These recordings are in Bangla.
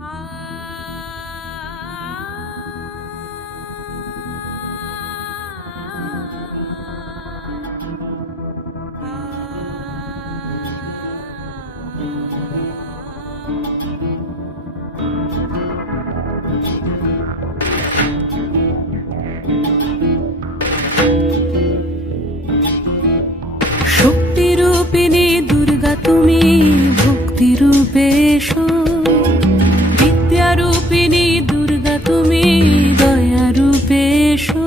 শক্তিরূপিণী দুর্গা তুমি ভক্তি রূপে এসো, বিদ্যারূপিণী দুর্গা তুমি দয়া রূপে এসো।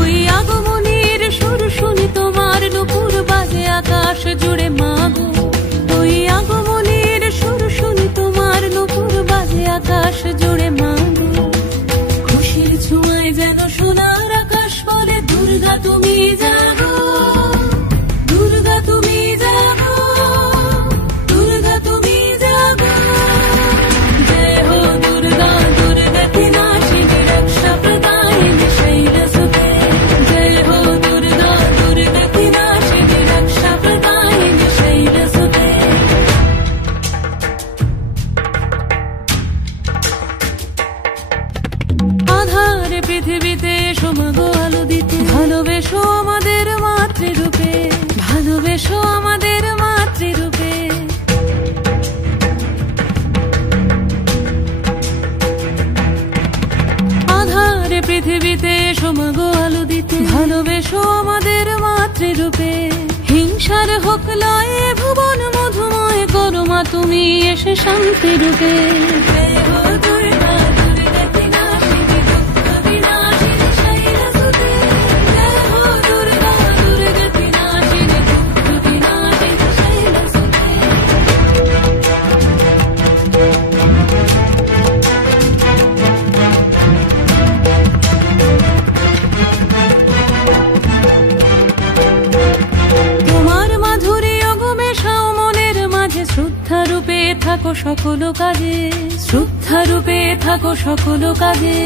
ওই আগমনীর সুর শুনি তোমার নুপুর বাজে আকাশ জুড়ে মাগো, ওই আগমনীর সুর শুনি তোমার নুপুর বাজে আকাশ জুড়ে মাগো। খুশির ছোঁয়ায় যেন সোনার আকাশ বলে দুর্গা তুমি জাগো, দুর্গা তুমি জাগো, দুর্গা তুমি জাগো। জয় হো দুর্গা দুর্গা কি নাশিনী রক্ষা প্রদায়িনী শৈলসুতে, জয় হো দুর্গা দুর্গা কি নাশিনী রক্ষা প্রদায়িনী শৈলসুতে। আধারে পৃথিবীতে এসো মাগো আলো দিতে, ভালোবেসো আমাদের মাতৃরূপে, ভালোবেসো আমাদের মাতৃরূপে। আধারে পৃথিবীতে এসো মাগো আলো দিতে, ভালোবেসো আমাদের মাতৃরূপে। হিংসার হোক লয়ে ভুবন মধুময় করো মা তুমি এসে শান্তি রূপে। জয় হো দুর্গা দুর্গা কি নাশিনী দুঃখ বিনাশিনী শৈলসুতে, জয় হো দুর্গা দুর্গা কি নাশিনী দুঃখ বিনাশিনী শৈলসুতে। তোমার মাধুরী অগমেশাও মনের মাঝে, শ্রদ্ধা রূপে থাকো সকল কাজে, শ্রদ্ধা রূপে থাকো সকল কাজে।